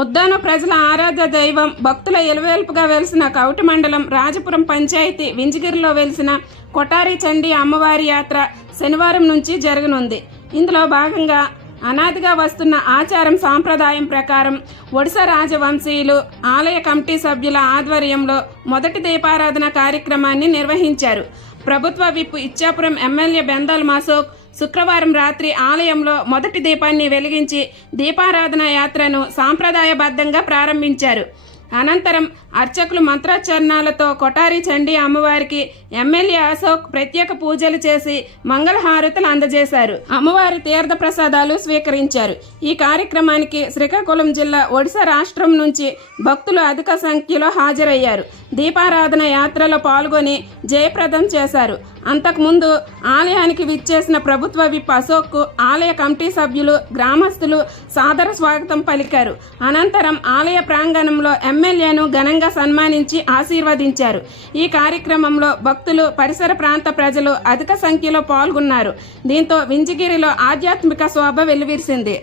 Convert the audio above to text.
ఉద్దాన ప్రజల ఆరాధ్య దైవం భక్తుల ఎలువేల్పుగా వెలిసిన కౌటి మండలం రాజపురం పంచాయతీ వింజగిరిలో వెలిసిన కొటారి చండీ అమ్మవారి యాత్ర శనివారం నుంచి జరగనుంది. ఇందులో భాగంగా అనాదిగా వస్తున్న ఆచారం సాంప్రదాయం ప్రకారం ఒడిశా రాజవంశీయులు ఆలయ కమిటీ సభ్యుల ఆధ్వర్యంలో మొదటి దీపారాధన కార్యక్రమాన్ని నిర్వహించారు. ప్రభుత్వ విప్ ఇచ్చాపురం ఎమ్మెల్యే బెందాల్ మాసోక్ శుక్రవారం రాత్రి ఆలయంలో మొదటి దీపాన్ని వెలిగించి దీపారాధన యాత్రను సాంప్రదాయబద్ధంగా ప్రారంభించారు. అనంతరం అర్చకులు మంత్రోచ్చరణాలతో కొటారి చండి అమ్మవారికి ఎమ్మెల్యే అశోక్ ప్రత్యేక పూజలు చేసి మంగళహారతులు అందజేశారు. అమ్మవారి తీర్థ ప్రసాదాలు స్వీకరించారు. ఈ కార్యక్రమానికి శ్రీకాకుళం జిల్లా ఒడిశా రాష్ట్రం నుంచి భక్తులు అధిక సంఖ్యలో హాజరయ్యారు. దీపారాధన యాత్రలో పాల్గొని జయప్రదం చేశారు. అంతకుముందు ఆలయానికి విచ్చేసిన ప్రభుత్వ విప్ అశోక్ ఆలయ కమిటీ సభ్యులు గ్రామస్తులు సాదర స్వాగతం పలికారు. అనంతరం ఆలయ ప్రాంగణంలో ఎమ్మెల్యేను ఘనంగా సన్మానించి ఆశీర్వదించారు. ఈ కార్యక్రమంలో భక్తులు పరిసర ప్రాంత ప్రజలు అధిక సంఖ్యలో పాల్గొన్నారు. దీంతో వింజగిరిలో ఆధ్యాత్మిక శోభ వెలువిరిసింది